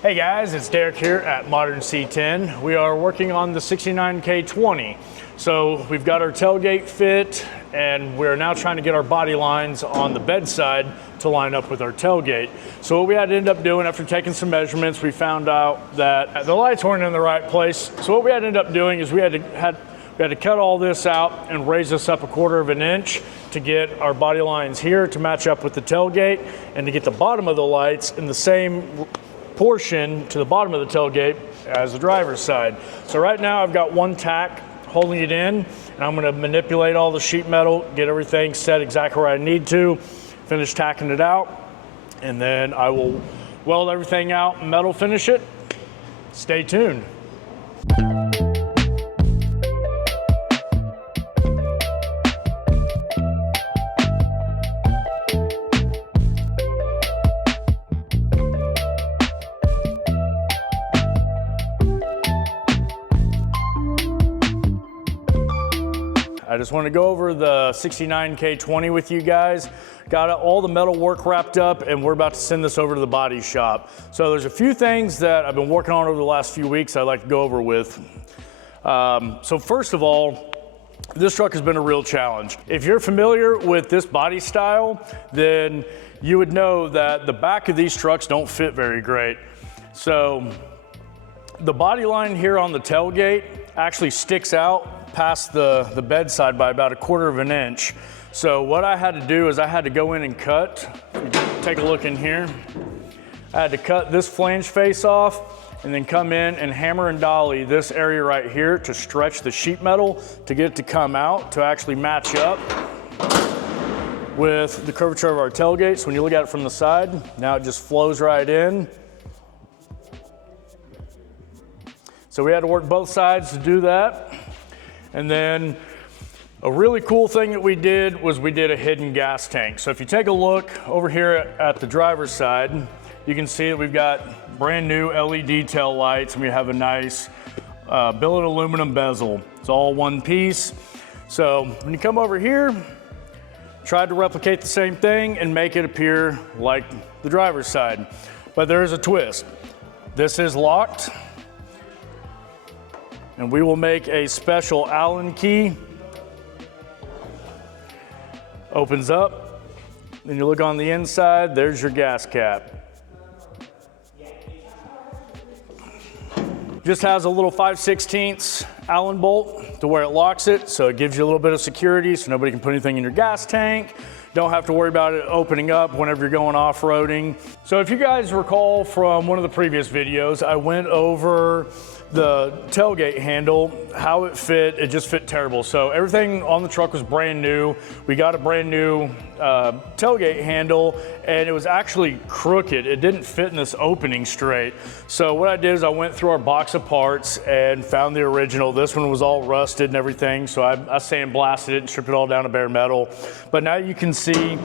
Hey guys, it's Derek here at Modern C10. We are working on the 69 K20. So we've got our tailgate fit and we're now trying to get our body lines on the bedside to line up with our tailgate. So what we had to end up doing after taking some measurements, we found out that the lights weren't in the right place. So what we had to end up doing is we had to cut all this out and raise this up 1/4 inch to get our body lines here to match up with the tailgate and to get the bottom of the lights in the same portion to the bottom of the tailgate as the driver's side. So right now I've got one tack holding it in, and I'm gonna manipulate all the sheet metal, get everything set exactly where I need to, finish tacking it out, and then I will weld everything out and metal finish it. Stay tuned. I just want to go over the 69 K20 with you guys. Got all the metal work wrapped up and we're about to send this over to the body shop. So there's a few things that I've been working on over the last few weeks I'd like to go over with. So first of all, this truck has been a real challenge. If you're familiar with this body style, then you would know that the back of these trucks don't fit very great. So the body line here on the tailgate actually sticks out past the bedside by about 1/4 inch. So what I had to do is I had to go in and cut. Take a look in here. I had to cut this flange face off and then come in and hammer and dolly this area right here to stretch the sheet metal to get it to come out to actually match up with the curvature of our tailgate. So when you look at it from the side, now it just flows right in. So we had to work both sides to do that. And then a really cool thing that we did was we did a hidden gas tank. So if you take a look over here at the driver's side, you can see that we've got brand new LED tail lights and we have a nice billet aluminum bezel. It's all one piece. So when you come over here, tried to replicate the same thing and make it appear like the driver's side. But there is a twist. This is locked. And we will make a special Allen key. Opens up, then you look on the inside, there's your gas cap. Just has a little 5/16 Allen bolt to where it locks it, so it gives you a little bit of security so nobody can put anything in your gas tank. Don't have to worry about it opening up whenever you're going off-roading. So if you guys recall from one of the previous videos, I went over the tailgate handle, how it fit. It just fit terrible. So everything on the truck was brand new. We got a brand new tailgate handle and it was actually crooked. It didn't fit in this opening straight. So what I did is I went through our box of parts and found the original. This one was all rusted and everything. So I sandblasted it and stripped it all down to bare metal. But now you can see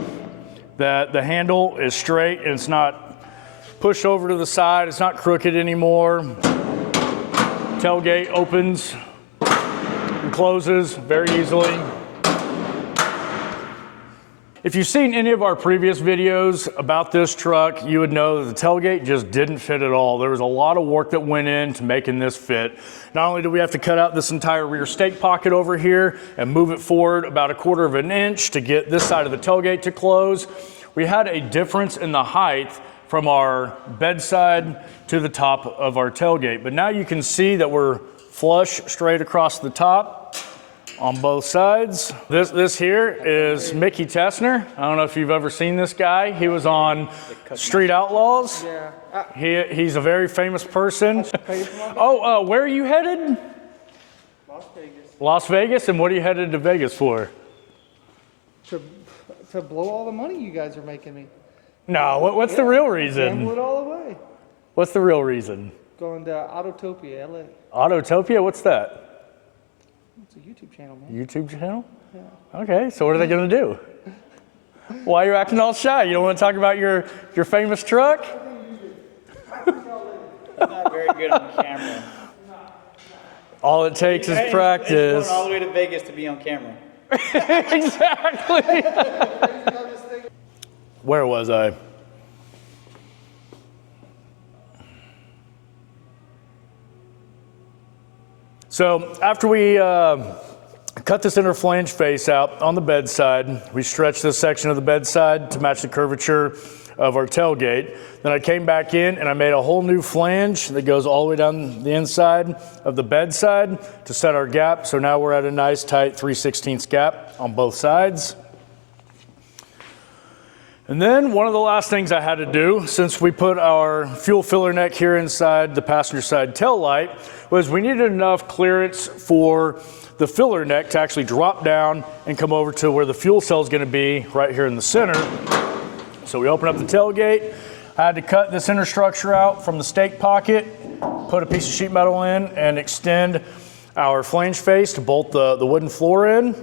that the handle is straight and it's not pushed over to the side. It's not crooked anymore. Tailgate opens and closes very easily. If you've seen any of our previous videos about this truck, you would know that the tailgate just didn't fit at all. There was a lot of work that went into making this fit. Not only did we have to cut out this entire rear stake pocket over here and move it forward about 1/4 inch to get this side of the tailgate to close, we had a difference in the height from our bedside to the top of our tailgate. But now you can see that we're flush straight across the top on both sides. This here is Mickey Tessner. I don't know if you've ever seen this guy. He was on Street Outlaws. Yeah. He's a very famous person. Oh, where are you headed? Las Vegas. Las Vegas? And what are you headed to Vegas for? To blow all the money you guys are making me. No, what's the real reason? Gamble it all away. What's the real reason? Going to Autotopia, LA. Autotopia? What's that? It's a YouTube channel, man. YouTube channel? Yeah. Okay, so what are they gonna do? Why are you acting all shy? You don't want to talk about your famous truck? I'm not very good on camera. All it takes is practice. It's going all the way to Vegas to be on camera. Exactly. Where was I? So after we cut this inner flange face out on the bedside, we stretched this section of the bedside to match the curvature of our tailgate. Then I came back in and I made a whole new flange that goes all the way down the inside of the bedside to set our gap. So now we're at a nice tight 3/16 gap on both sides. And then one of the last things I had to do, since we put our fuel filler neck here inside the passenger side tail light, was we needed enough clearance for the filler neck to actually drop down and come over to where the fuel cell is going to be right here in the center. So we open up the tailgate. I had to cut this inner structure out from the stake pocket, put a piece of sheet metal in, and extend our flange face to bolt the wooden floor in.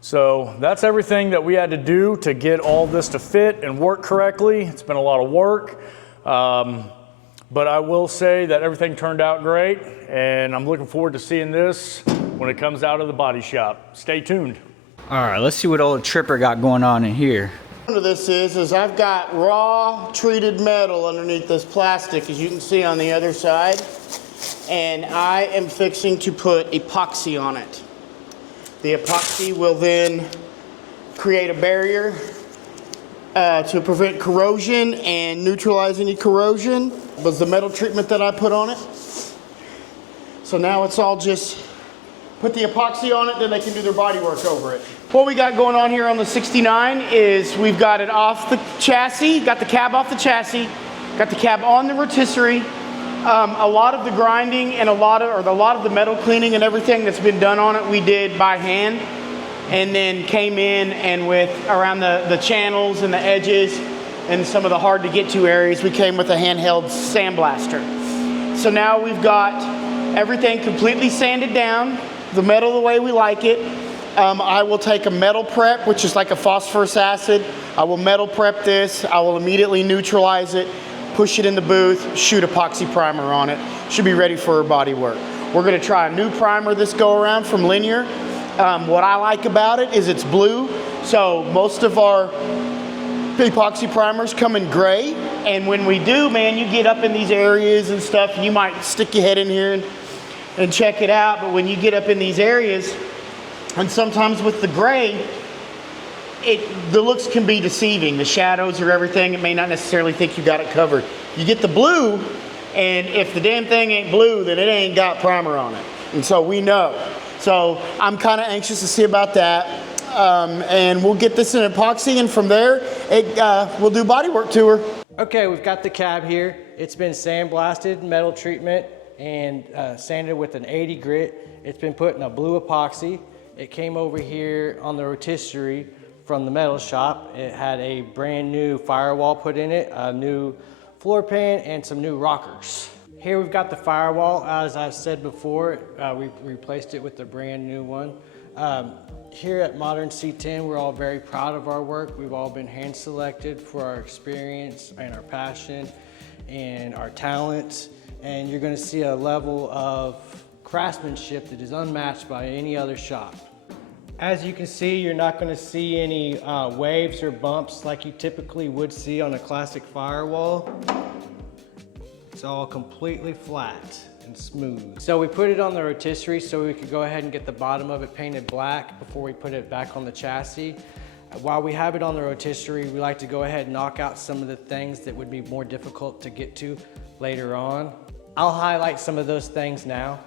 So that's everything that we had to do to get all this to fit and work correctly. It's been a lot of work, but I will say that everything turned out great, and I'm looking forward to seeing this when it comes out of the body shop. Stay tuned. All right, let's see what old Tripper got going on in here. What this is I've got raw treated metal underneath this plastic, as you can see on the other side, and I am fixing to put epoxy on it. The epoxy will then create a barrier to prevent corrosion and neutralize any corrosion. Was the metal treatment that I put on it. So now it's all just put the epoxy on it, then they can do their body work over it. What we got going on here on the 69 is we've got it off the chassis, got the cab off the chassis, got the cab on the rotisserie. A lot of the grinding and a lot of the metal cleaning and everything that's been done on it we did by hand, and then came in and with around the channels and the edges and some of the hard to get to areas, we came with a handheld sandblaster. So now we've got everything completely sanded down, the metal the way we like it. I will take a metal prep, which is like a phosphorus acid. I will metal prep this. I will immediately neutralize it, push it in the booth, shoot epoxy primer on it. Should be ready for body work. We're gonna try a new primer this go around from Linear. What I like about it is it's blue. So most of our epoxy primers come in gray. And when we do, man, you get up in these areas and stuff, you might stick your head in here and check it out. But when you get up in these areas, and sometimes with the gray, the looks can be deceiving. The shadows or everything, it may not necessarily think you got it covered. You get the blue, and if the damn thing ain't blue, then it ain't got primer on it. And so we know. So I'm kind of anxious to see about that. And we'll get this in epoxy, and from there, we'll do body work to her. Okay, we've got the cab here. It's been sandblasted, metal treatment, and sanded with an 80 grit. It's been put in a blue epoxy. It came over here on the rotisserie from the metal shop. It had a brand new firewall put in it, a new floor pan, and some new rockers. Here we've got the firewall. As I've said before, we replaced it with a brand new one. Here at Modern C10, we're all very proud of our work. We've all been hand selected for our experience and our passion and our talent. And you're gonna see a level of craftsmanship that is unmatched by any other shop. As you can see, you're not gonna see any waves or bumps like you typically would see on a classic firewall. It's all completely flat and smooth. So we put it on the rotisserie so we could go ahead and get the bottom of it painted black before we put it back on the chassis. While we have it on the rotisserie, we like to go ahead and knock out some of the things that would be more difficult to get to later on. I'll highlight some of those things now.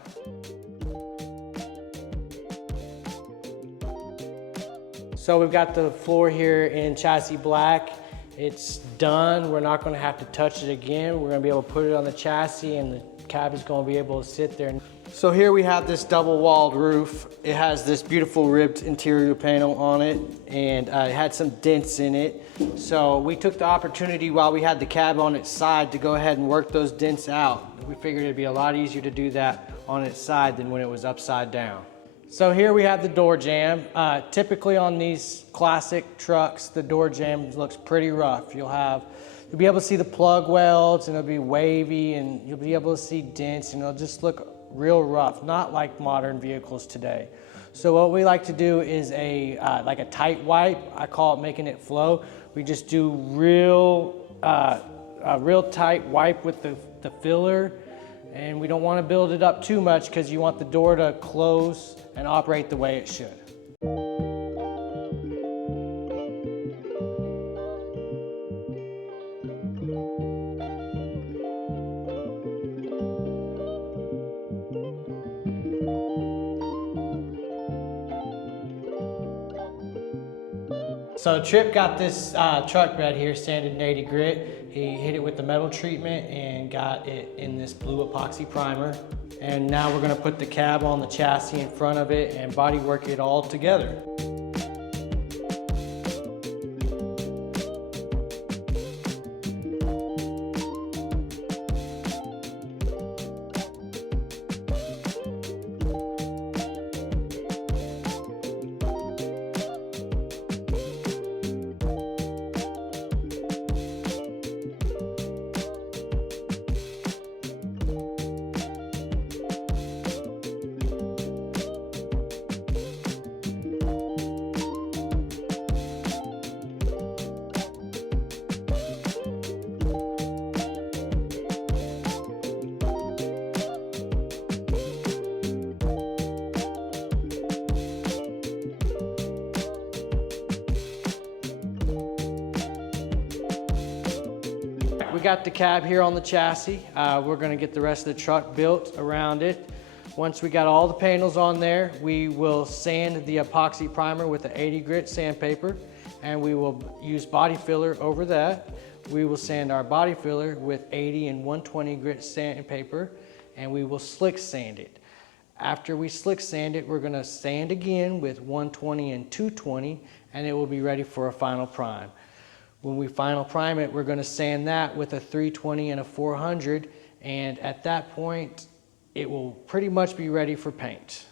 So we've got the floor here in chassis black. It's done. We're not gonna have to touch it again. We're gonna be able to put it on the chassis, and the cab is gonna be able to sit there. So here we have this double walled roof. It has this beautiful ribbed interior panel on it, and it had some dents in it. So we took the opportunity while we had the cab on its side to go ahead and work those dents out. We figured it'd be a lot easier to do that on its side than when it was upside down. So here we have the door jamb. Typically on these classic trucks, the door jamb looks pretty rough. You'll be able to see the plug welds, and it'll be wavy, and you'll be able to see dents, and it'll just look real rough, not like modern vehicles today. So what we like to do is like a tight wipe. I call it making it flow. We just do a real tight wipe with the filler, And we don't want to build it up too much because you want the door to close and operate the way it should. So Tripp got this truck bed here sanded in 80 grit. He hit it with the metal treatment and got it in this blue epoxy primer. And now we're gonna put the cab on the chassis in front of it and body work it all together. We got the cab here on the chassis. We're gonna get the rest of the truck built around it. Once we got all the panels on there, we will sand the epoxy primer with the 80 grit sandpaper, and we will use body filler over that. We will sand our body filler with 80 and 120 grit sandpaper, and we will slick sand it. After we slick sand it, we're gonna sand again with 120 and 220, and it will be ready for a final prime. When we final prime it, we're gonna sand that with a 320 and a 400, and at that point, it will pretty much be ready for paint.